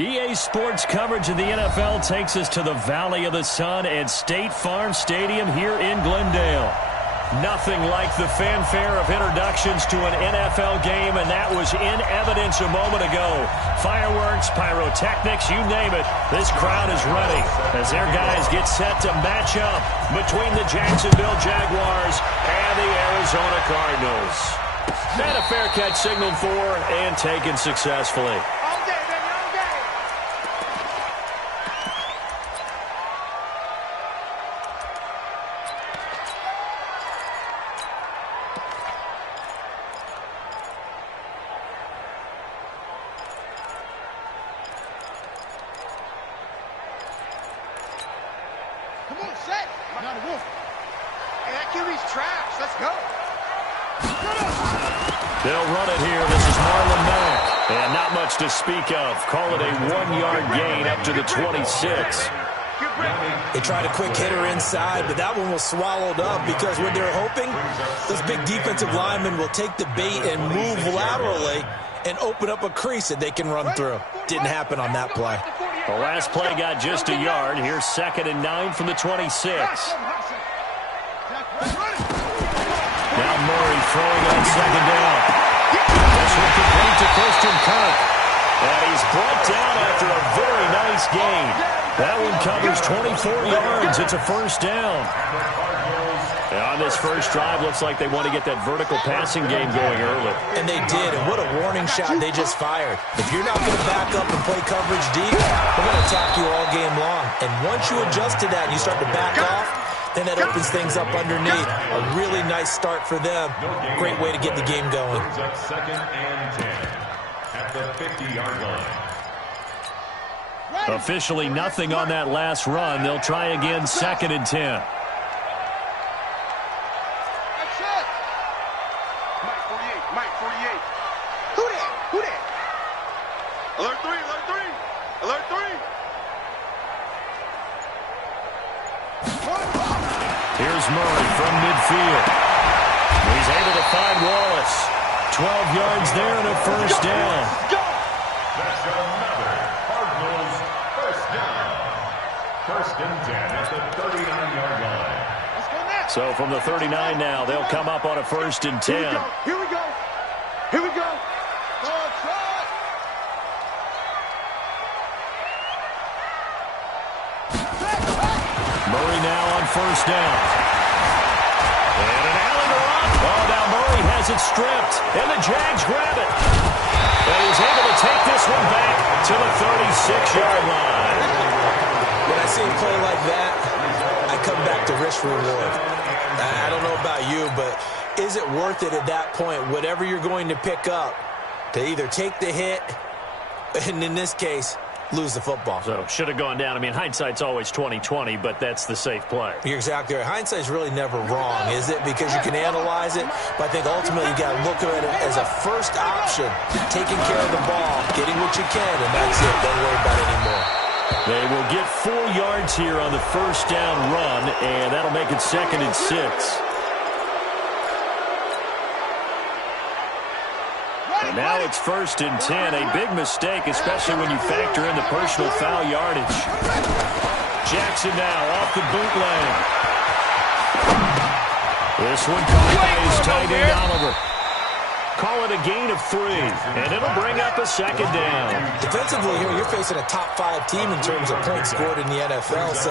EA Sports coverage of the NFL takes us to the Valley of the Sun at State Farm Stadium here in Glendale. Nothing like the fanfare of introductions to an NFL game, and that was in evidence a moment ago. Fireworks, pyrotechnics, you name it. This crowd is ready as their guys get set to match up between the Jacksonville Jaguars and the Arizona Cardinals. And a fair catch signaled for and taken successfully. They'll run it here. This is Marlon Mack. And not much to speak of. Call it a 1-yard gain up to the 26. They tried a quick hitter inside, but that one was swallowed up because what they're hoping, this big defensive lineman will take the bait and move laterally and open up a crease that they can run through. Didn't happen on that play. The last play got just a yard. Here's 2nd and 9 from the 26. Now Murray throwing on 2nd down. This one complete to Christian Kirk. And he's brought down after a very nice gain. That one covers 24 yards. It's a first down. And on this first drive, looks like they want to get that vertical passing game going early. And they did, and what a warning shot they just fired. If you're not going to back up and play coverage deep, we're going to attack you all game long. And once you adjust to that and you start to back off, then that opens things up underneath. A really nice start for them. Great way to get the game going. 2nd and 10 at the 50-yard line. Officially nothing on that last run. They'll try again 2nd and 10. Here's Murray from midfield. He's able to find Wallace. 12 yards there and a first down. That's another Cardinals first down. 1st and 10 at the 39-yard line. So from the 39 now, they'll come up on a 1st and 10. Here we go. Here we go. Murray now on 1st down. And an alley to run. Oh, now Murray has it stripped. And the Jags grab it. And he's able to take this one back to the 36-yard line. When I see a play like that, I come back to risk reward. I don't know about you, but is it worth it at that point, whatever you're going to pick up, to either take the hit, and in this case, lose the football? So should have gone down. I mean, hindsight's always 20/20, but that's the safe play. You're exactly right. Hindsight's really never wrong, is it? Because you can analyze it, but I think ultimately you got to look at it as a first option, taking care of the ball, getting what you can, and that's it. Don't worry about it anymore. They will get 4 yards here on the first down run, and that'll make it 2nd and 6. And now it's 1st and 10. A big mistake, especially when you factor in the personal foul yardage. Jackson now off the bootleg. This one caught by his tight end Oliver. Call it a gain of 3, and it'll bring up a 2nd down. Defensively here, you're facing a top-5 team in terms of points scored in the NFL. So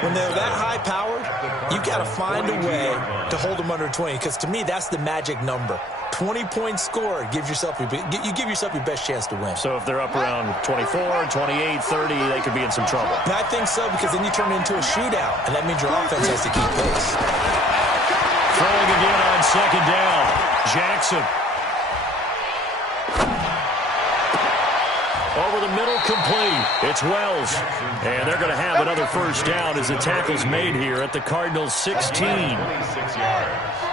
when they're that high-powered, you've got to find a way to hold them under 20, because to me, that's the magic number. 20 points scored, you give yourself your best chance to win. So if they're up around 24, 28, 30, they could be in some trouble. And I think so, because then you turn it into a shootout, and that means your offense has to keep pace. Throwing again on 2nd down. Jackson. Over the middle, complete. It's Wells. And they're going to have another first down as the tackle's made here at the Cardinals' 16. 26 yards.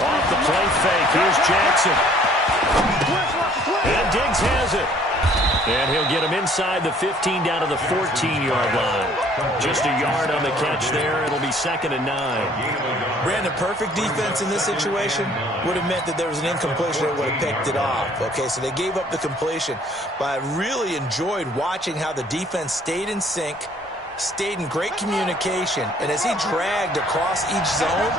Off the play fake. Here's Jackson. And Diggs has it. And he'll get him inside the 15 down to the 14-yard line. Just a yard on the catch there. It'll be 2nd and 9. Brandon, perfect defense in this situation would have meant that there was an incompletion. They would have picked it off. Okay, so they gave up the completion. But I really enjoyed watching how the defense stayed in sync, stayed in great communication, and as he dragged across each zone,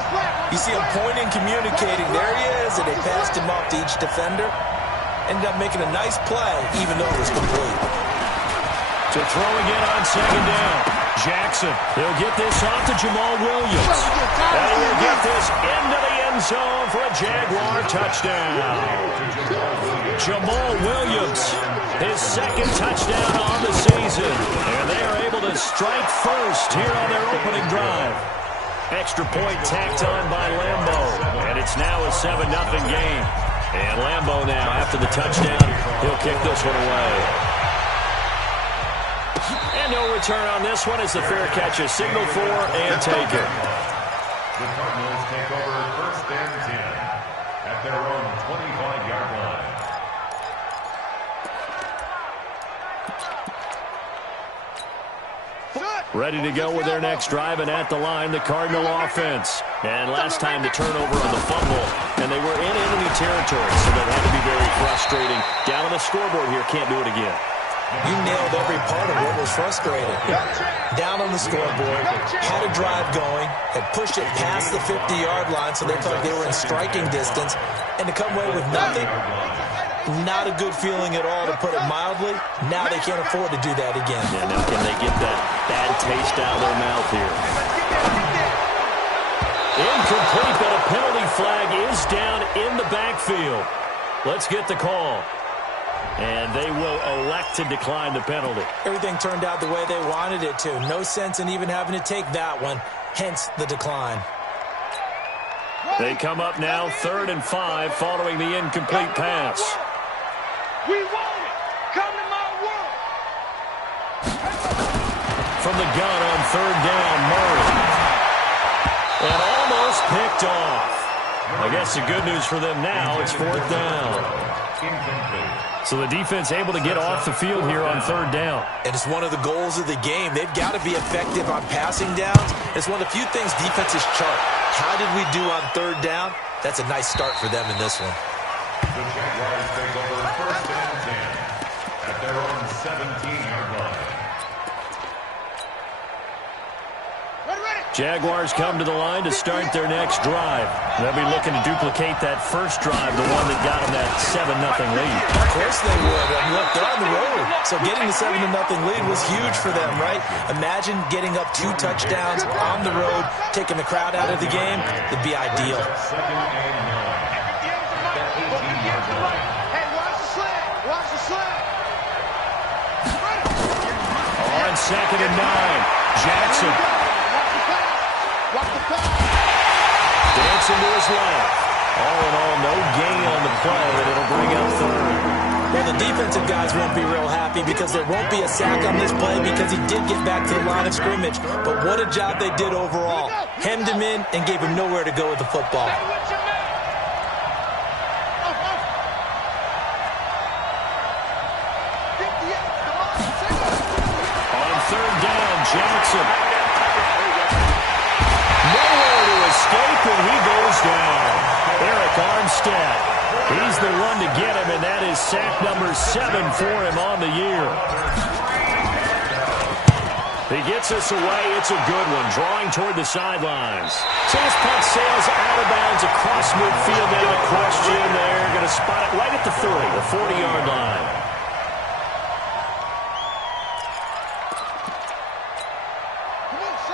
you see him pointing, communicating. There he is, and they passed him off to each defender. Ended up making a nice play, even though it was complete. To throw again on 2nd down. Jackson, he'll get this off to Jamal Williams. And he will get this into the end zone for a Jaguar touchdown. Jamal Williams, his 2nd touchdown on the season. And they are able to strike first here on their opening drive. Extra point tacked on by Lambeau. And it's now a 7-0 game. And Lambeau now, after the touchdown, he'll kick this one away. And no return on this one as the fair catch is signaled for and taken. The Cardinals take over 1st and 10 at their own 25-yard line. Ready to go with their next drive, and at the line, the Cardinal offense. And last time the turnover on the fumble, and they were in enemy territory, so that had to be very frustrating. Down on the scoreboard here, can't do it again. You nailed every part of what was frustrating. Down on the scoreboard, had a drive going, had pushed it past the 50-yard line, so they thought they were in striking distance, and to come away with nothing, not a good feeling at all, to put it mildly. Now they can't afford to do that again. Yeah, now can they get that bad taste out of their mouth here? Incomplete, but a penalty flag is down in the backfield. Let's get the call. And they will elect to decline the penalty. Everything turned out the way they wanted it to. No sense in even having to take that one, hence the decline. They come up now 3rd and 5 following the incomplete pass. We want it. Come to my world. From the gun on 3rd down, Murray. And almost picked off. I guess the good news for them now, it's 4th down. So the defense able to get off the field here on 3rd down. And it's one of the goals of the game. They've got to be effective on passing downs. It's one of the few things defenses chart. How did we do on 3rd down? That's a nice start for them in this one. The Jaguars take over 1st and 10 at their own 17-yard line. Jaguars come to the line to start their next drive. They'll be looking to duplicate that first drive, the one that got them that 7-0 lead. Of course they would. And look, they're on the road. So getting the 7-0 lead was huge for them, right? Imagine getting up 2 touchdowns on the road, taking the crowd out of the game. It'd be ideal. 2nd and 9 at 18-yard line. Hey, watch the sled. Watch the sled. On 2nd and 9, Jackson. Watch the pass. Dancing to his left. All in all, no gain on the play, and it'll bring up 3rd. Well, the defensive guys won't be real happy because there won't be a sack on this play because he did get back to the line of scrimmage. But what a job they did overall. Hemmed him in and gave him nowhere to go with the football. On 3rd down, Jackson. Nowhere to escape, and he goes down. Eric Armstead. He's the one to get him, and that is sack number 7 for him on the year. He gets us away. It's a good one, drawing toward the sidelines. So this punt sails out of bounds across midfield. Now the question, they're going to spot it right at the 40, the 40-yard line.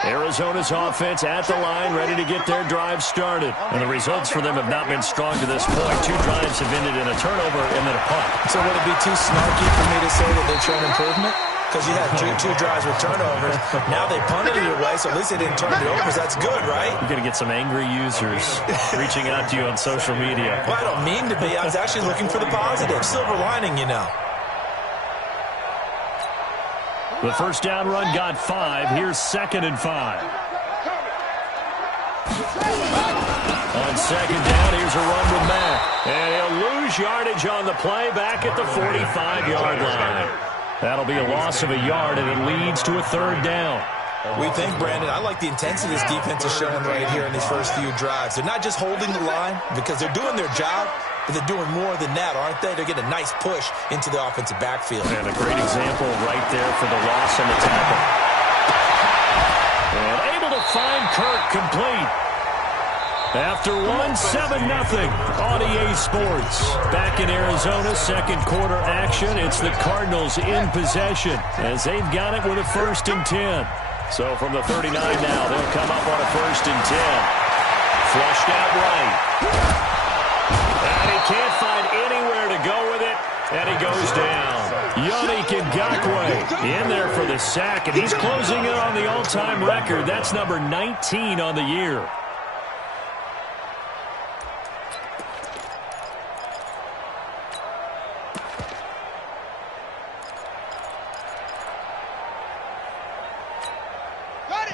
Arizona's offense at the line, ready to get their drive started. And the results for them have not been strong to this point. 2 drives have ended in a turnover and then a punt. So would it be too snarky for me to say that they've shown improvement? Because you had two drives with turnovers. Now they punted it away, so at least they didn't turn it over. That's good, right? You're going to get some angry users reaching out to you on social media. Well, I don't mean to be. I was actually looking for the positive. Silver lining, you know. The first down run got 5. Here's 2nd and 5. On 2nd down, here's a run with Mack. And he'll lose lose yardage on the play back at the 45-yard line. That'll be a loss of a yard, and it leads to a third down. We think, Brandon, I like the intensity this defense is showing right here in these first few drives. They're not just holding the line because they're doing their job, but they're doing more than that, aren't they? They're getting a nice push into the offensive backfield. And a great example right there for the loss on the tackle. And able to find Kirk complete. After one, 7-0 on EA Sports. Back in Arizona, second quarter action. It's the Cardinals in possession as they've got it with a 1st and 10. So from the 39 now, they'll come up on a 1st and 10. Flushed out right. And he can't find anywhere to go with it, and he goes down. Yannick Ngakoue in there for the sack, and he's closing in on the all-time record. That's number 19 on the year.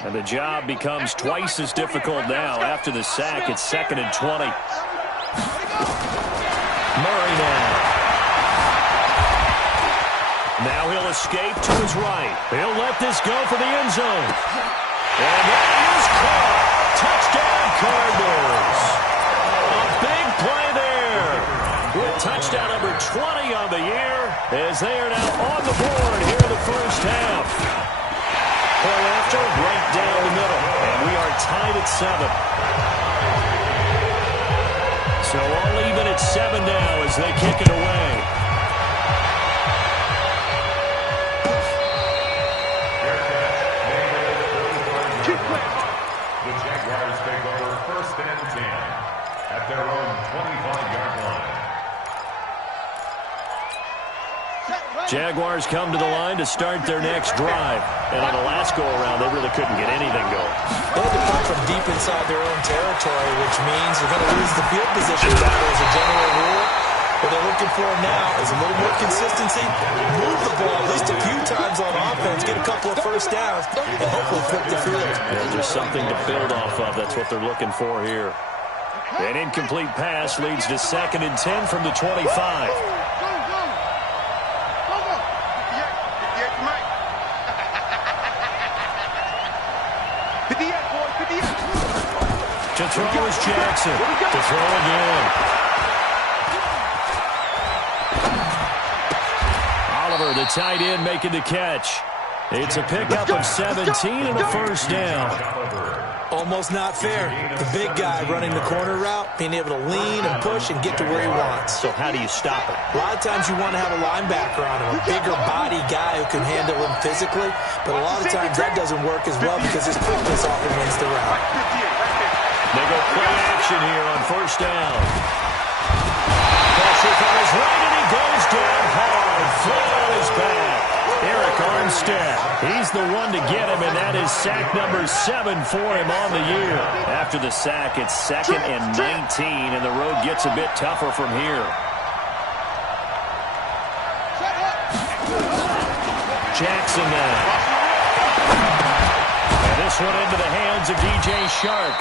And the job becomes twice as difficult now. After the sack, it's 2nd and 20. Murray now. Now he'll escape to his right. He'll let this go for the end zone. And that is caught. Touchdown, Cardinals. A big play there. With touchdown number 20 on the year as they are now on the board here in the first half. Point after, right down the middle. And we are tied at 7. So all even at 7 now as they kick it away. The Jaguars take over 1st and 10 at their own 25-yard line. Jaguars come to the line to start their next drive. And on the last go-around, they really couldn't get anything going. They had to come from deep inside their own territory, which means they're going to lose the field position battle as a general rule. What they're looking for now is a little more consistency, move the ball at least a few times on offense, get a couple of first downs, and hopefully flip the field. Yeah, just something to build off of. That's what they're looking for here. An incomplete pass leads to 2nd and 10 from the 25. To throw is Jackson. To throw again. Oliver, the tight end, making the catch. It's a pickup of 17 and a first down. Almost not fair. The big guy running the corner route, being able to lean and push and get to where he wants. So how do you stop it? A lot of times you want to have a linebacker on him, a bigger body guy who can handle him physically. But a lot of times that doesn't work as well because his quickness often wins the route. They go play action here on 1st down. Pressure from his right, and he goes down hard, flat on his back. Eric Armstead, he's the one to get him, and that is sack number 7 for him on the year. After the sack, it's 2nd and 19, and the road gets a bit tougher from here. Jackson now. And this one into the hands of DJ Shark.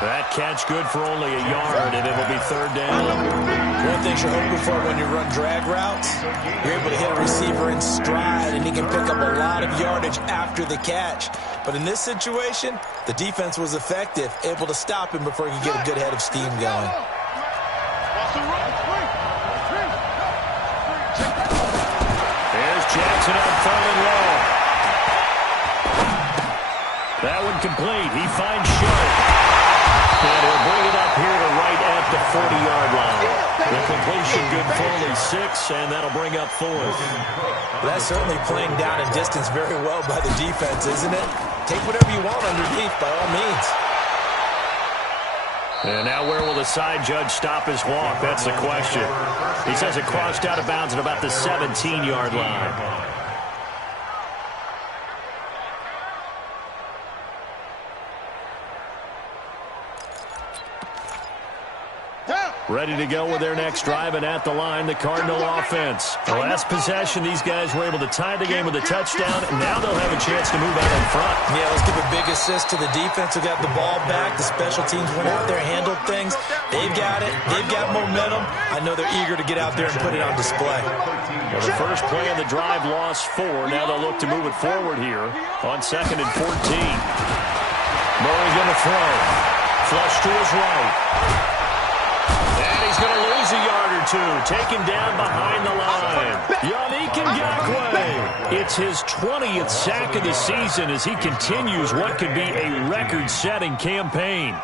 That catch good for only a yard, and it'll be 3rd down. One thing you're hoping for when you run drag routes, you're able to hit a receiver in stride, and he can pick up a lot of yardage after the catch. But in this situation, the defense was effective, able to stop him before he could get a good head of steam going. There's Jackson on 3rd and long. That one complete. He finds Sharp. And he'll bring it up here to right at the 40-yard line. The completion good for only 6, and that'll bring up 4th. Well, that's certainly playing down in distance very well by the defense, isn't it? Take whatever you want underneath, by all means. And now where will the side judge stop his walk? That's the question. He says it crossed out of bounds at about the 17-yard line. Ready to go with their next drive, and at the line, the Cardinal offense. The last possession, these guys were able to tie the game with a touchdown, and now they'll have a chance to move out in front. Yeah, let's give a big assist to the defense who got the ball back. The special teams went out there, handled things. They've got it. They've got momentum. I know they're eager to get out there and put it on display. Well, the first play of the drive lost 4. Now they'll look to move it forward here on 2nd and 14. Murray going to throw. Flush to his right. And he's going to lose a yard or two. Taken down behind the line. Yannick Ngakoue. It's his 20th sack of the season as he continues what could be a record-setting campaign.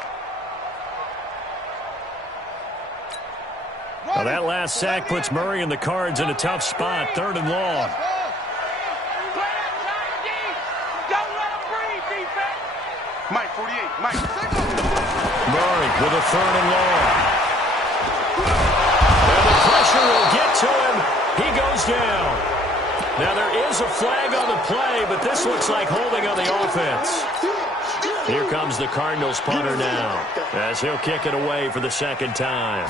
Well, that last sack puts Murray and the Cards in a tough spot. 3rd and long. Mike, 48. Mike. Murray with a 3rd and long. And the pressure will get to him. He goes down. Now, there is a flag on the play, but this looks like holding on the offense. Here comes the Cardinals punter now as he'll kick it away for the 2nd time.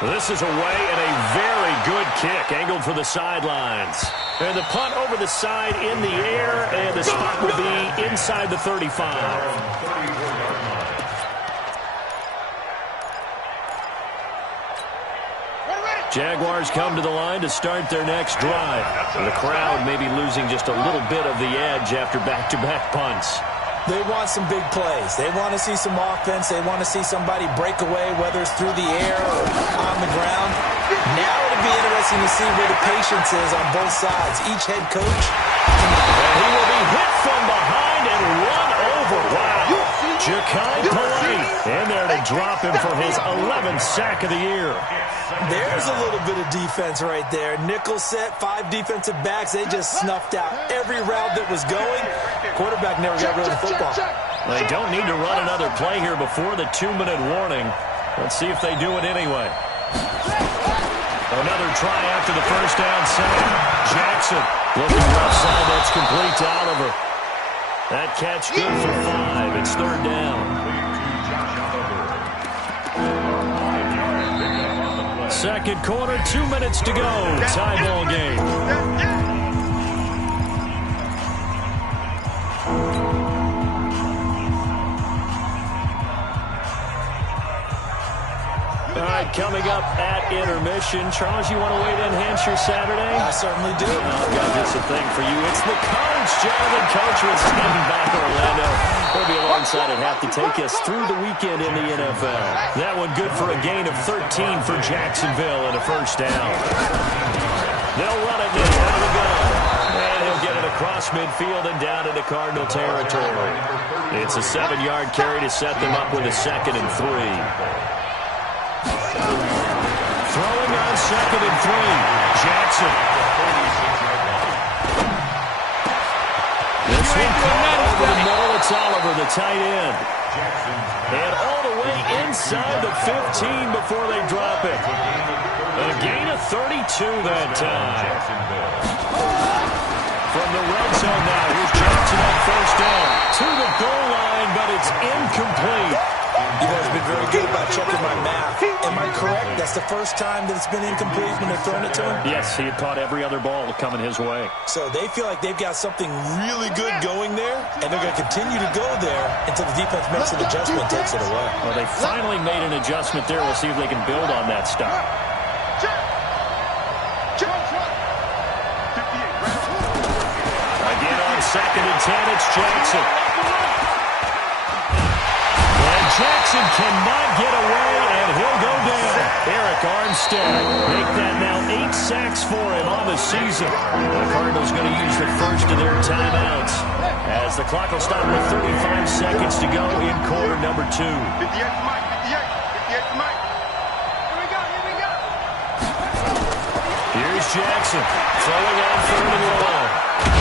This is away and a very good kick, angled for the sidelines. And the punt over the side in the air, and the spot will be inside the 35. Jaguars come to the line to start their next drive. The crowd may be losing just a little bit of the edge after back-to-back punts. They want some big plays. They want to see some offense. They want to see somebody break away, whether it's through the air or on the ground. Now it'll be interesting to see where the patience is on both sides. Each head coach. And he will be hit from behind and run over. Wow. Ja'Kai Polite in there to drop him for his 11th sack of the year. There's a little bit of defense right there. Nickel set, 5 defensive backs. They just snuffed out every route that was going. Quarterback never got rid of the football. They don't need to run another play here before the 2-minute warning. Let's see if they do it anyway. Another try after the first down sack. Jackson looking left side. That's complete to Oliver. That catch good for 5. It's 3rd down. 2nd quarter, 2 minutes to go. Tie ball game. All right, coming up at intermission. Charles, you want to wait to enhance your Saturday? I certainly do. I've got just a thing for you. It's the Cards. Jonathan Coachman standing back in Orlando. He'll be alongside and have to take us through the weekend in the NFL. That one good for a gain of 13 for Jacksonville and a first down. They'll run it now out of the gun. And he'll get it across midfield and down into Cardinal territory. It's a 7-yard carry to set them up with a 2nd and 3. Throwing on 2nd and 3. Jackson. This one caught over the middle. It's Oliver, the tight end. And all the way inside the 15 before they drop it. A gain of 32 that time. From the red zone now, here's Johnson on first down. To the goal line, but it's incomplete. You guys have been very good about checking my math. Am I correct? That's the first time that it's been incomplete when they've thrown it to him? Yes, he had caught every other ball coming his way. So they feel like they've got something really good going there, and they're going to continue to go there until the defense makes an adjustment and takes it away. Well, they finally made an adjustment there. We'll see if they can build on that stuff. Again on 2nd and 10, it's Jackson. Jackson cannot get away, and he'll go down. Eric Armstead make that now 8 sacks for him on the season. The Cardinals going to use the first of their timeouts as the clock will stop with 35 seconds to go in quarter number 2. 58 Mike. 58 Mike. Here we go. Here's Jackson throwing on 3rd and long.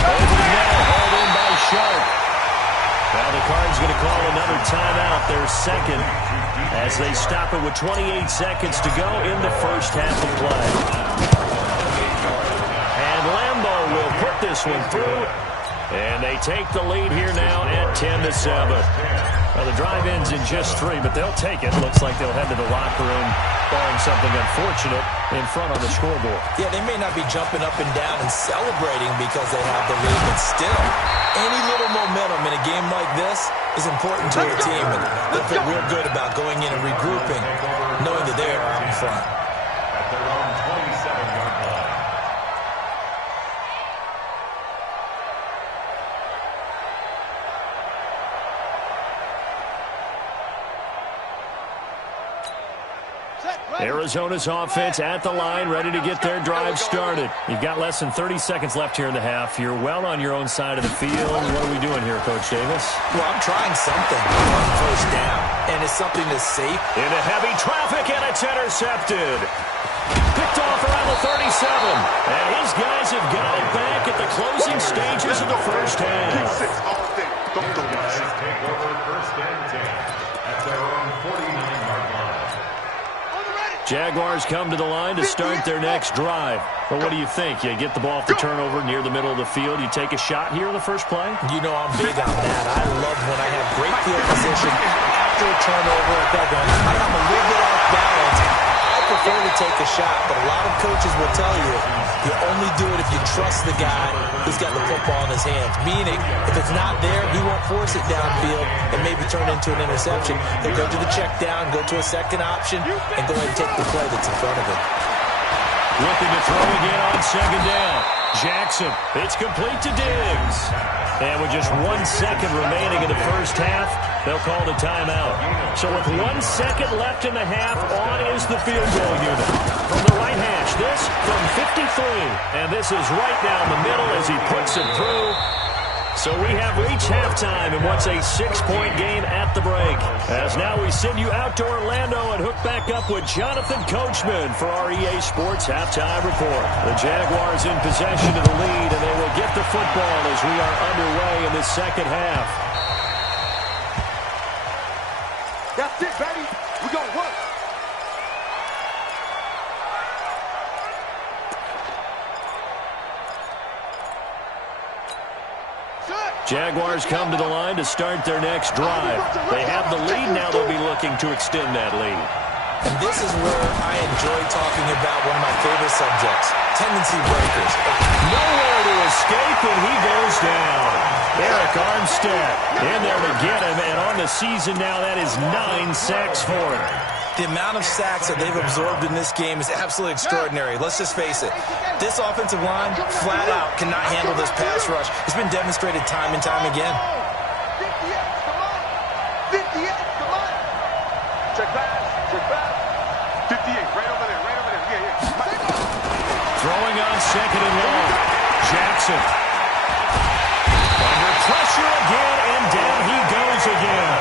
Over the middle, hauled in by Sharp. Now the Cards going to call another timeout, their 2nd, as they stop it with 28 seconds to go in the first half of play. And Lambeau will put this one through. And they take the lead here now at 10-7. Well, the drive ends in just 3, but they'll take it. Looks like they'll head to the locker room, barring something unfortunate, in front on the scoreboard. Yeah, they may not be jumping up and down and celebrating because they have the lead, but still, any little momentum in a game like this is important to a team, and they'll feel real good about going in and regrouping, knowing that they are out in front. At their own 27-yard line. Arizona's offense at the line, ready to get their drive started. You've got less than 30 seconds left here in the half. You're well on your own side of the field. What are we doing here, Coach Davis? Well, I'm trying something on first down, and it's something that's safe. Into heavy traffic, and it's intercepted. Picked off around the 37. And his guys have got it back at the closing stages of the first half. Take over first and 10 at their own 49-yard line. Jaguars come to the line to start their next drive. Well, what do you think? You get the ball off the turnover near the middle of the field. You take a shot here in the first play? You know I'm big on that. I love when I have great field position after a turnover. I'm a little bit off balance. I prefer to take a shot, but a lot of coaches will tell you you only do it if you trust the guy who's got the football in his hands. Meaning, if it's not there, he won't force it downfield and maybe turn into an interception. He'll go to the check down, go to a second option, and go ahead and take the play that's in front of him. Looking to throw again on second down. Jackson, it's complete to Diggs. And with just 1 second remaining in the first half, they'll call the timeout. So with 1 second left in the half, on is the field goal unit. From the right hash, this from 53. And this is right down the middle as he puts it through. So we have reached halftime in what's a 6-point game at the break. As now we send you out to Orlando and hook back up with Jonathan Coachman for our EA Sports Halftime Report. The Jaguars in possession of the lead, and they will get the football as we are underway in the second half. That's it, baby. We gonna work. Jaguars come to the line to start their next drive. They have the lead now. They'll be looking to extend that lead. And this is where I enjoy talking about one of my favorite subjects, tendency breakers. Nowhere to escape, and he goes down. Eric Armstead in there to get him, and on the season now, that is 9 sacks for him. The amount of sacks that they've absorbed in this game is absolutely extraordinary. Let's just face it. This offensive line, flat out, cannot handle this pass rush. It's been demonstrated time and time again. 58, come on. Check back, check back. 58, right over there, yeah. Throwing on second and long. Jackson. Under pressure again, and down he goes again.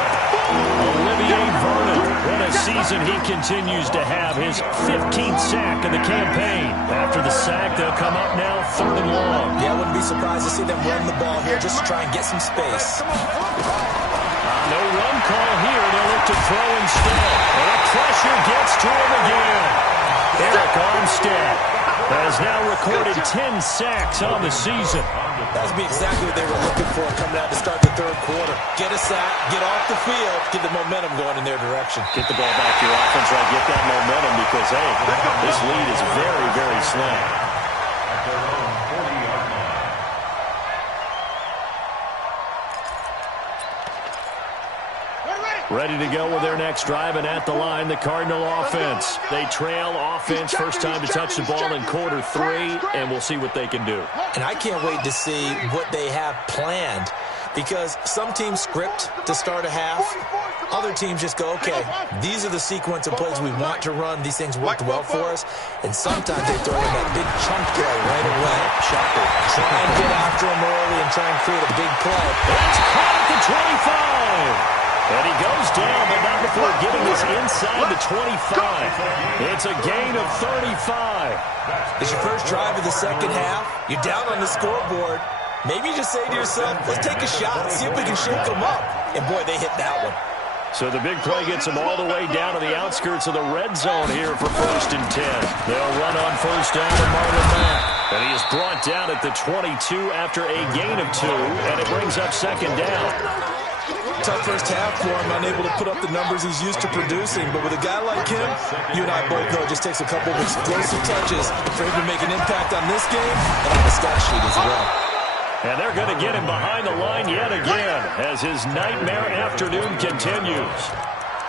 Olivier Vernon. What a season he continues to have. His 15th sack of the campaign. After the sack, they'll come up now 3rd and long. Yeah, I wouldn't be surprised to see them run the ball here just to try and get some space. No run call here. They'll look to throw instead. And the pressure gets to him again. Eric Armstead has now recorded 10 sacks on the season. That would be exactly what they were looking for coming out to start the third quarter. Get a sack, get off the field, get the momentum going in their direction. Get the ball back to your offense, right? Get that momentum because, hey, this lead is very, very slim. At their own 40-yard line. Ready to go with their next drive, and at the line, the Cardinal offense. They trail offense, first time to touch the ball in quarter 3, and we'll see what they can do. And I can't wait to see what they have planned, because some teams script to start a half. Other teams just go, okay, these are the sequence of plays we want to run. These things worked well for us. And sometimes they throw in that big chunk play right away. Shocker. Try and get after them early and try and create a big play. It's caught at the 25. And he goes down, but not before getting this inside the 25. It's a gain of 35. It's your first drive of the second half. You're down on the scoreboard. Maybe you just say to yourself, let's take a shot, see if we can shake them up. And, boy, they hit that one. So the big play gets them all the way down to the outskirts of the red zone here for 1st and 10. They'll run on first down to Marlon Mack. And he is brought down at the 22 after a gain of 2, and it brings up second down. Tough first half for him, unable to put up the numbers he's used to producing. But with a guy like him, you and I both know it just takes a couple of explosive touches for him to make an impact on this game and on the stat sheet as well. And they're going to get him behind the line yet again as his nightmare afternoon continues.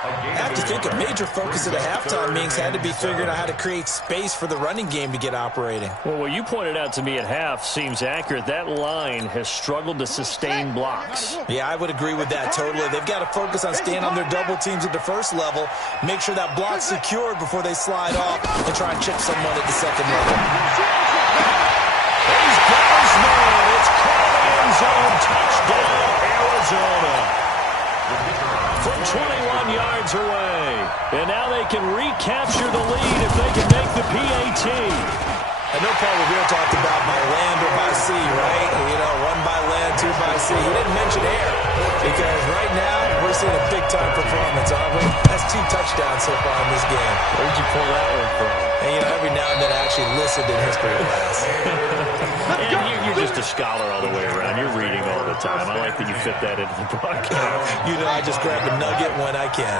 I have to think a major focus of the halftime meetings had to be figuring out how to create space for the running game to get operating. Well, what you pointed out to me at half seems accurate. That line has struggled to sustain blocks. Yeah, I would agree with that totally. They've got to focus on staying on their double teams at the first level, make sure that block's secured before they slide off, and try and chip someone at the second level. He's got his man. It's caught in the end zone. Touchdown, Arizona. From 21 yards away. And now they can recapture the lead if they can make the PAT. I know Paul Revere talked about by land or by sea, right? You know, 1 by land, 2 by sea. He didn't mention air because right now we're seeing a big-time performance, aren't we? That's 2 touchdowns so far in this game. Where'd you pull that one from? And, you know, every now and then I actually listened in history class. And you're just a scholar all the way around. You're reading all the time. I like that you fit that into the broadcast. You know, I just grab a nugget when I can.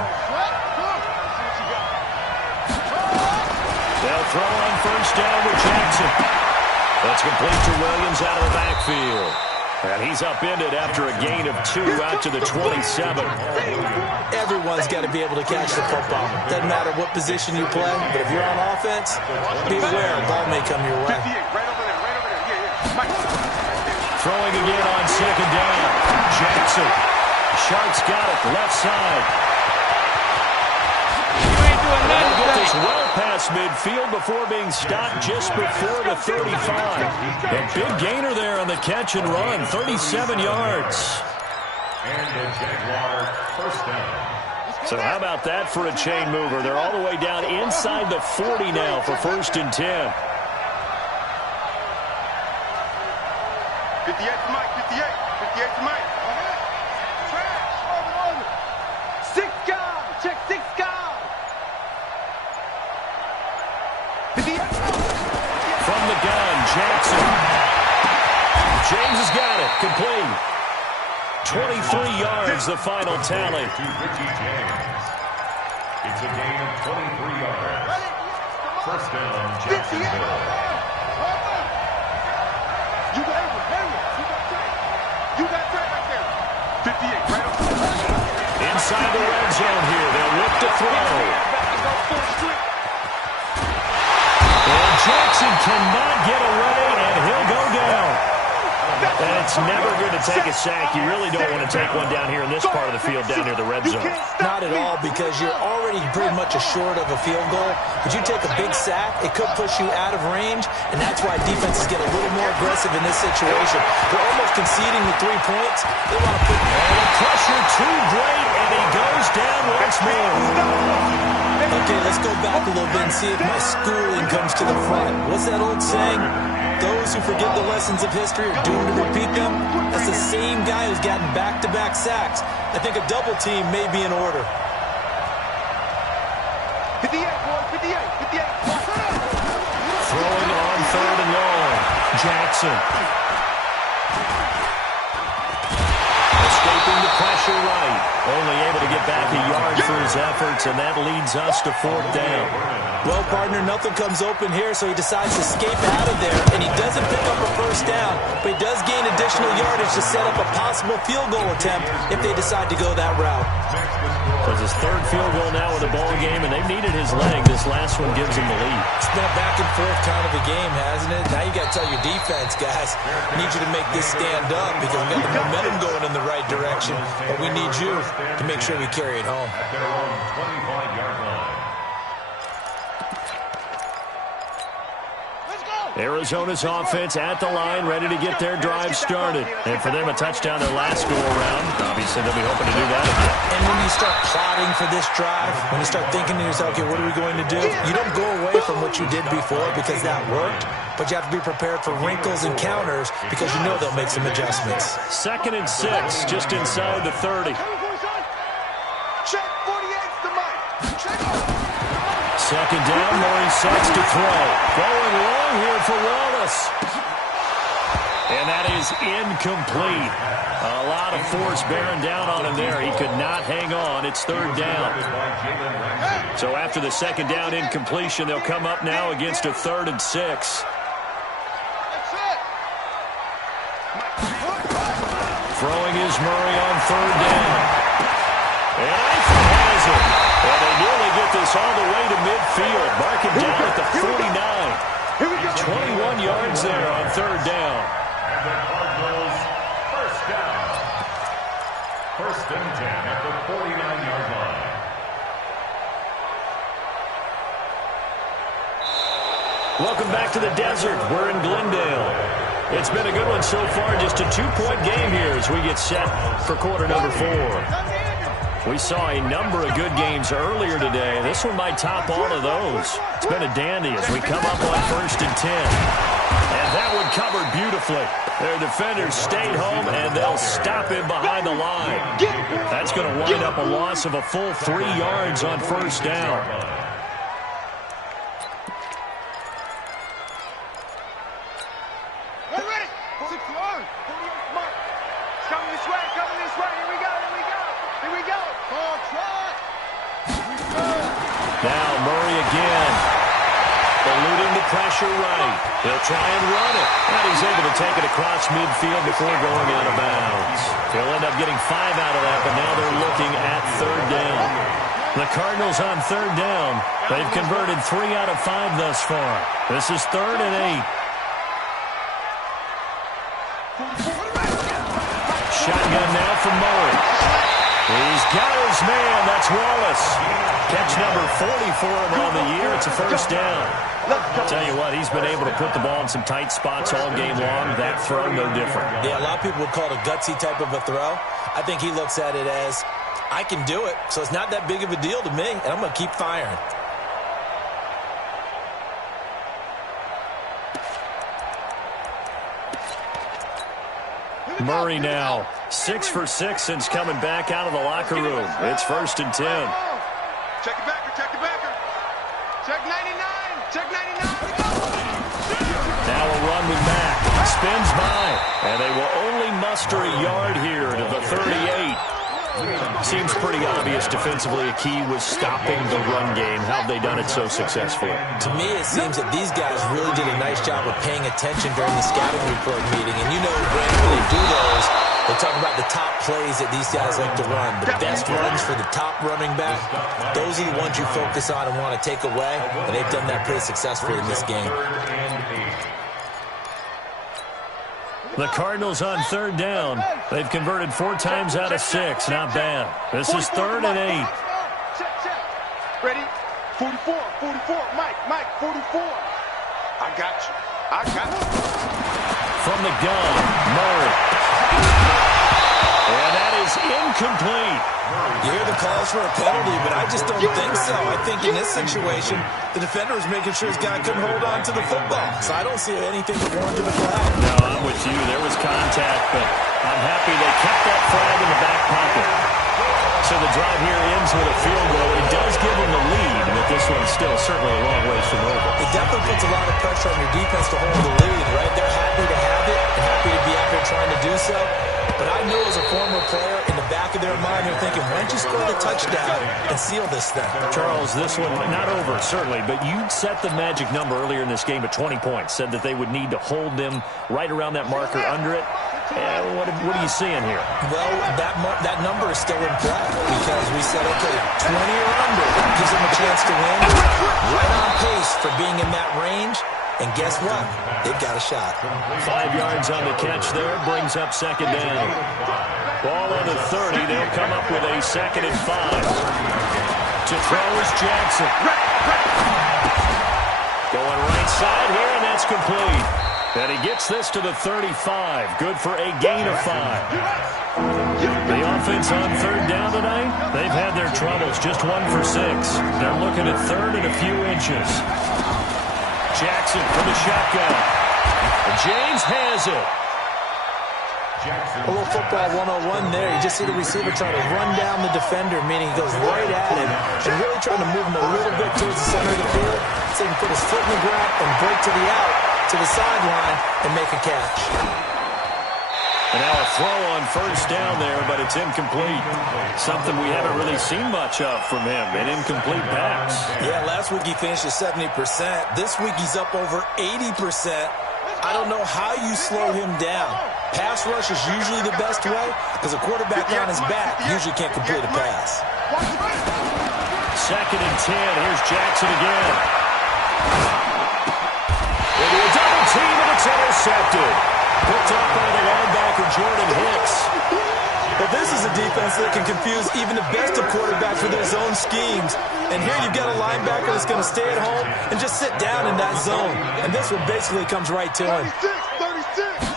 They'll throw on first down with Jackson. That's complete to Williams out of the backfield. And he's upended after a gain of 2 out to the 27. Everyone's got to be able to catch the football. Doesn't matter what position you play, but if you're on offense, be aware a ball may come your way. Throwing again on second down. Jackson. Sharks got it. Left side. They'll get this well past midfield before being stopped just before the 35. A big gainer there on the catch and run. 37 yards. And the Jaguars first down. So how about that for a chain mover? They're all the way down inside the 40 now for 1st and 10. 58 to Mike, 58 to Mike. 6 guys, check 6 guys. 58. From the gun, Jackson. James has got it, complete. 23 yards, the final tally. To Richie James. It's a gain of 23 yards. First down, Jacksonville. You got Trey right there. 58, right on. Inside the red zone here. They'll look to throw. And Jackson cannot get away, and he'll go down. And it's never good to take a sack. You really don't want to take one down here in this part of the field, down near the red zone. Not at all, because you're already pretty much assured of a field goal. But you take a big sack, it could push you out of range, and that's why defenses get a little more aggressive in this situation. They're almost conceding the 3 points. They want to put... And the pressure too great, and he goes down once more. Okay, let's go back a little bit and see if my schooling comes to the front. What's that old saying? Those who forget the lessons of history are doomed to repeat them. That's the same guy who's gotten back-to-back sacks. I think a double team may be in order. 58, boy, 58. Throwing on 3rd and long. Jackson. Escaping the pressure right. Only able to get back a yard for his efforts, and that leads us to 4th down. Well, partner, nothing comes open here, so he decides to escape out of there, and he doesn't pick up a first down, but he does gain additional yardage to set up a possible field goal attempt if they decide to go that route. So it's his 3rd field goal now in the ball game, and they've needed his leg. This last one gives him the lead. It's been a back-and-forth kind of a game, hasn't it? Now you got to tell your defense, guys, we need you to make this stand up because we got the momentum going in the right direction, but we need you to make sure we carry it home. At their own 25-yard line. Arizona's offense at the line, ready to get their drive started. And for them, a touchdown their last go-around. Obviously, they'll be hoping to do that again. And when you start plotting for this drive, when you start thinking to yourself, okay, what are we going to do? You don't go away from what you did before because that worked, but you have to be prepared for wrinkles and counters because you know they'll make some adjustments. 2nd and 6, just inside the 30. Check 48's the mic. Check. Second down, Murray sets to throw. Going long here for Wallace. And that is incomplete. A lot of force bearing down on him there. He could not hang on. It's third down. So after the second down incompletion, they'll come up now against a 3rd and 6. Throwing is Murray on third down. And Eifert has it. And they nearly get this all the way to midfield. Marking down at the 49. 21 yards there on third down. And the Cardinals, first down. 1st and 10 at the 49-yard line. Welcome back to the desert. We're in Glendale. It's been a good one so far. Just a 2-point game here as we get set for quarter number 4. We saw a number of good games earlier today. This one might top all of those. It's been a dandy as we come up on 1st and 10. And that one covered beautifully. Their defenders stayed home, and they'll stop him behind the line. That's going to wind up a loss of a full 3 yards on first down. Now Murray again. Eluding the pressure right. He'll try and run it. And he's able to take it across midfield before going out of bounds. He'll end up getting 5 out of that, but now they're looking at third down. The Cardinals on third down. They've converted 3 out of 5 thus far. This is 3rd and 8. Shotgun now for Murray. He's got his man. That's Wallace. Catch number 40 for him on the year. It's a first down. I'll tell you what, he's been able to put the ball in some tight spots all game long. That throw, no different. Yeah, a lot of people would call it a gutsy type of a throw. I think he looks at it as, I can do it, so it's not that big of a deal to me, and I'm going to keep firing. Murray now 6 for 6 since coming back out of the locker room. It's 1st and 10. Check it backer, check it backer. Check 99, check 99. Now a run with Mack. Spins by. And they will only muster a yard here to the 38. Seems pretty obvious defensively a key was stopping the run game. How have they done it so successfully? To me, it seems that these guys really did a nice job of paying attention during the scouting report meeting. And you know, Brandon, when they do those, they talk about the top plays that these guys like to run. The best runs for the top running back. Those are the ones you focus on and want to take away. And they've done that pretty successfully in this game. The Cardinals on third down. They've converted 4 times out of 6. Not bad. This is 3rd and 8. Ready? 44, 44. Mike, 44. I got you. I got you. From the gun, Murray. And that is incomplete. You hear the calls for a penalty, but I just don't think so. I think in this situation, the defender was making sure his guy couldn't hold on to the football. So I don't see anything that warranted the flag. No, I'm with you. There was contact, but I'm happy they kept that flag in the back pocket. So the drive here ends with a field goal. It does give them the lead, but this one's still certainly a long ways from over. It definitely puts a lot of pressure on your defense to hold the lead, right? They're happy to have it and happy to be out there trying to do so. But I know as a former player, in the back of their mind, they're thinking, why don't you score the touchdown and seal this thing? Charles, this one, not over, certainly, but you set the magic number earlier in this game at 20 points, said that they would need to hold them right around that marker under it. What are you seeing here? Well, that number is still in play because we said, okay, 20 or under gives them a chance to win. Right on pace for being in that range. And guess what? They've got a shot. 5 yards on the catch there brings up second down. Ball on the 30. They'll come up with a 2nd and 5. To throw is Jackson. Going right side here, and that's complete. And he gets this to the 35. Good for a gain of 5. The offense on third down tonight, they've had their troubles. Just 1 for 6. They're looking at 3rd and a few inches. Jackson for the shotgun. James has it. A little football 101 there. You just see the receiver trying to run down the defender, meaning he goes right at him and really trying to move him a little bit towards the center of the field so he can put his foot in the ground and break to the out, to the sideline, and make a catch. And now a throw on first down there, but it's incomplete. Something we haven't really seen much of from him, an incomplete pass. Yeah, last week he finished at 70%. This week he's up over 80%. I don't know how you slow him down. Pass rush is usually the best way because a quarterback on his back usually can't complete a pass. 2nd and 10. Here's Jackson again. Into a double team, and it's intercepted. Picked up by the linebacker, Jordan Hicks. But this is a defense that can confuse even the best of quarterbacks with their zone schemes. And here you've got a linebacker that's going to stay at home and just sit down in that zone. And this one basically comes right to him. 36.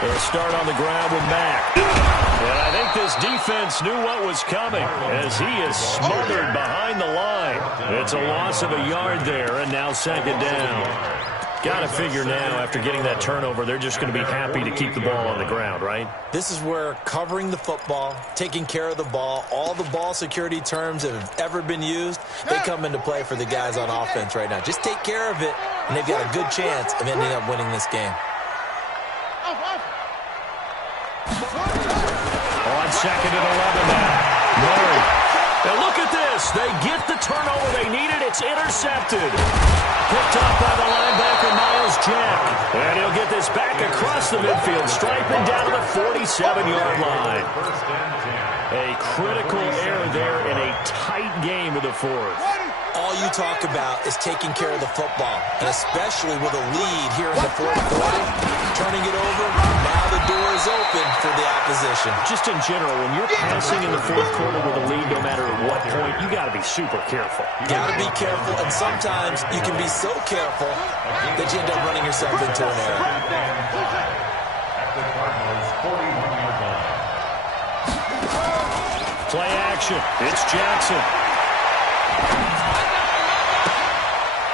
They'll start on the ground with Mack. And I think this defense knew what was coming as he is smothered behind the line. It's a loss of a yard there, and now 2nd down. Got to figure now, after getting that turnover, they're just going to be happy to keep the ball on the ground, right? This is where covering the football, taking care of the ball, all the ball security terms that have ever been used, they come into play for the guys on offense right now. Just take care of it, and they've got a good chance of ending up winning this game. On 2nd and 11 now. Murray. And look at this. They get the turnover they needed. It's intercepted. Picked up by the linebacker, Miles Jack. And he'll get this back across the midfield, striping down to the 47-yard line. A critical error there in a tight game of the 4th. All you talk about is taking care of the football, and especially with a lead here in the 4th quarter, turning it over, now the door is open for the opposition. Just in general, when you're passing in the 4th quarter with a lead, no matter at what point, you got to be super careful. Got to be careful, and sometimes you can be so careful that you end up running yourself into an error. At the Cardinals' 41-yard line. Play action. It's Jackson.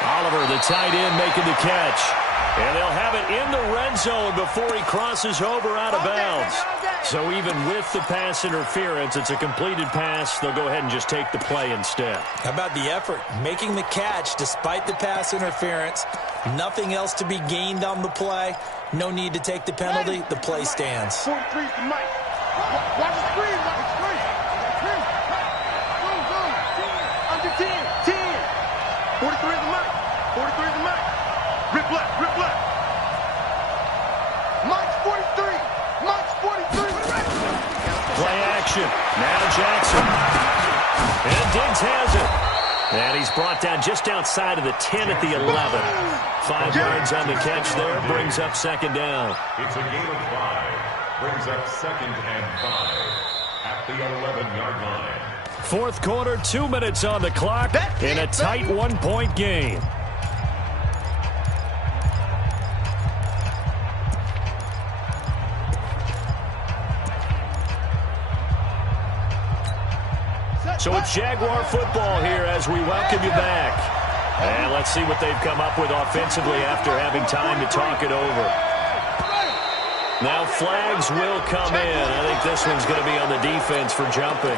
Oliver, the tight end, making the catch. And they'll have it in the red zone before he crosses over out of bounds. So even with the pass interference, it's a completed pass. They'll go ahead and just take the play instead. How about the effort? Making the catch despite the pass interference. Nothing else to be gained on the play. No need to take the penalty. The play stands. 43 to Mike. Watch the screen. Watch the screen. Under 10. 10. 43 to Mike. 43 to Mike. Rip left. Rip left. Mike's 43. Mike's 43. Play action. Now Jackson. And Diggs has it. And he's brought down just outside of the 10 at the 11. 5 yards on the catch there. Brings up 2nd down. It's a gain of 5. Brings up 2nd and 5 at the 11-yard line. 4th quarter, 2 minutes on the clock in a tight 1-point game. So it's Jaguar football here as we welcome you back. And let's see what they've come up with offensively after having time to talk it over. Now flags will come in. I think this one's going to be on the defense for jumping.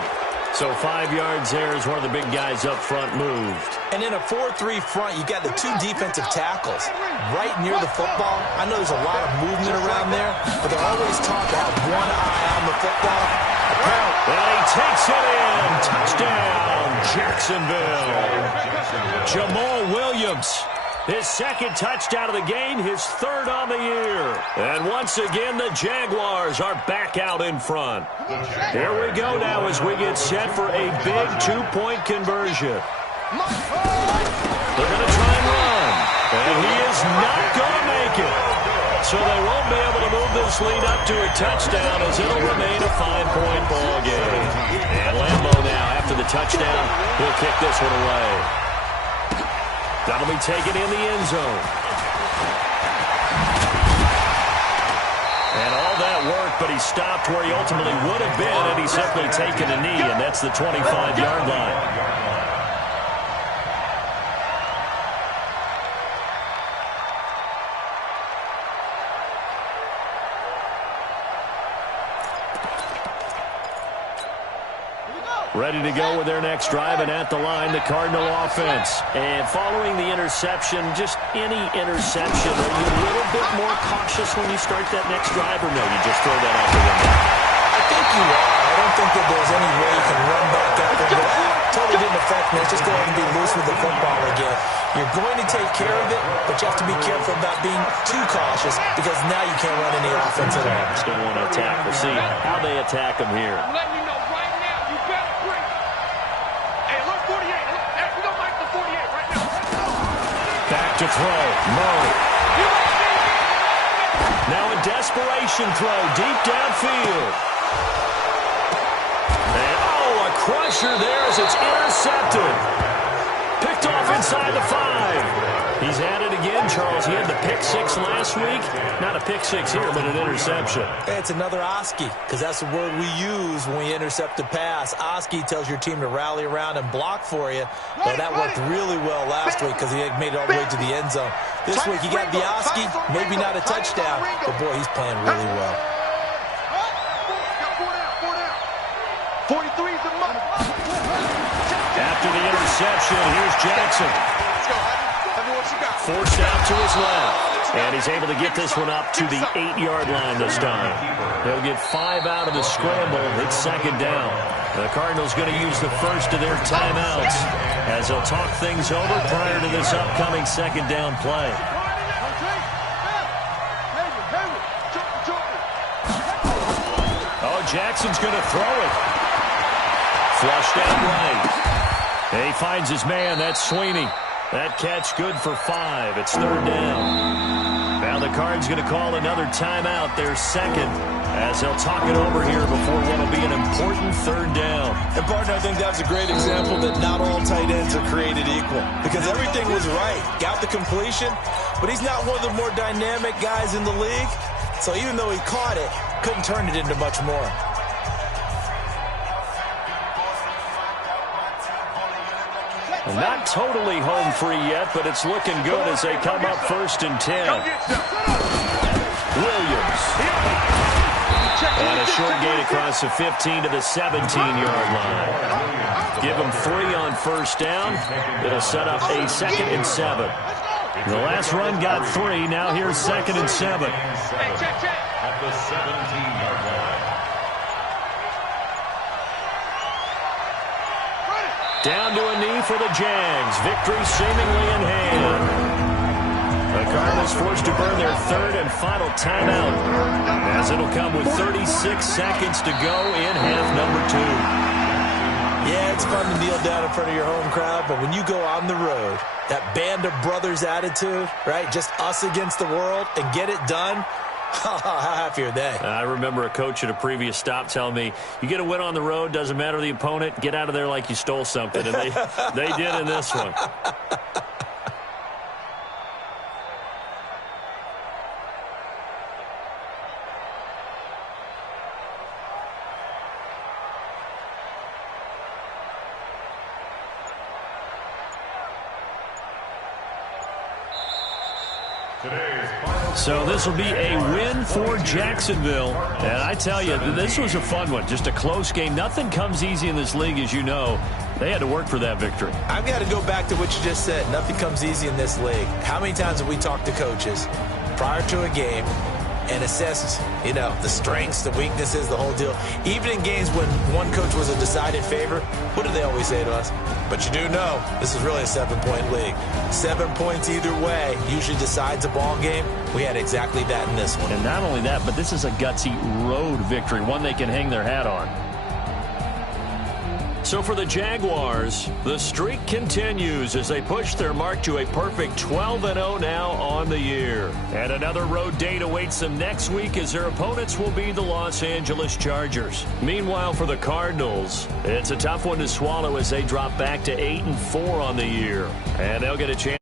So 5 yards there as one of the big guys up front moved. And in a 4-3 front, you got the 2 defensive tackles right near the football. I know there's a lot of movement around there, but they're always taught to have one eye on the football. And he takes it in. Touchdown, Jacksonville. Jamal Williams. His 2nd touchdown of the game, his 3rd on the year. And once again, the Jaguars are back out in front. Here we go now as we get set for a big 2-point conversion. They're going to try and run. And he is not going to make it. So they won't be able to move this lead up to a touchdown as it'll remain a 5-point ball game. And Lambeau now, after the touchdown, he'll kick this one away. That'll be taken in the end zone. And all that work, but he stopped where he ultimately would have been, and he's simply taken a knee, and that's the 25-yard line. Ready to go with their next drive, and at the line, the Cardinal offense. And following the interception, just any interception, are you a little bit more cautious when you start that next drive, or no, you just throw that out the window? I think you are. I don't think that there's any way you can run back out there. Totally didn't affect me. Let's just go ahead and be loose with the football again. You're going to take care of it, but you have to be careful about being too cautious because now you can't run any offense at all. Just don't want to attack. We'll see how they attack them here. I'm letting you know right now, you better bring it. Hey, look, 48. Look, hey, we don't like the 48 right now. Back to throw. Murray. Now a desperation throw deep downfield. And, oh, a crusher there as it's intercepted. Picked off inside the 5. He's at it again, Charles. He had the pick 6 last week. Not a pick 6 here, but an interception. Hey, it's another OSCE, because that's the word we use when we intercept a pass. OSCE tells your team to rally around and block for you. Well, that worked really well last week because he had made it all the way to the end zone. This week he got the OSCE, maybe not a touchdown, but boy, he's playing really well. 43's the money. After the interception, here's Jackson. Let's go, Heavy, what you got? Forced out to his left. And he's able to get this one up to the 8-yard line this time. They'll get 5 out of the scramble. It's second down. The Cardinals going to use the first of their timeouts as they'll talk things over prior to this upcoming second down play. Oh, Jackson's going to throw it. Flushed out right. And he finds his man. That's Sweeney. That catch good for 5. It's third down. Now the Cards going to call another timeout, their second, as they'll talk it over here before what will be an important third down. And, partner, I think that's a great example that not all tight ends are created equal because everything was right. Got the completion, but he's not one of the more dynamic guys in the league. So even though he caught it, couldn't turn it into much more. Well, not totally home free yet, but it's looking good as they come up 1st and 10. Williams. And a short gain across the 15 to the 17-yard line. Give them 3 on first down. It'll set up a 2nd and 7. The last run got 3. Now here's 2nd and 7. At the 17-yard line. Down to a knee for the Jags. Victory seemingly in hand. The Cardinals forced to burn their 3rd and final timeout, as it'll come with 36 seconds to go in half number 2. Yeah, it's fun to kneel down in front of your home crowd, but when you go on the road, that band of brothers attitude, right? Just us against the world and get it done. How happy are they? I remember a coach at a previous stop telling me, you get a win on the road, doesn't matter the opponent, get out of there like you stole something. And they did in this one. So this will be a win for Jacksonville. And I tell you, this was a fun one. Just a close game. Nothing comes easy in this league, as you know. They had to work for that victory. I've got to go back to what you just said. Nothing comes easy in this league. How many times have we talked to coaches prior to a game and assessed, the strengths, the weaknesses, the whole deal? Even in games when one coach was a decided favorite, what do they always say to us? But you do know this is really a 7-point league. 7 points either way usually decides a ball game. We had exactly that in this one. And not only that, but this is a gutsy road victory, one they can hang their hat on. So for the Jaguars, the streak continues as they push their mark to a perfect 12-0 now on the year. And another road date awaits them next week as their opponents will be the Los Angeles Chargers. Meanwhile, for the Cardinals, it's a tough one to swallow as they drop back to 8-4 on the year. And they'll get a chance.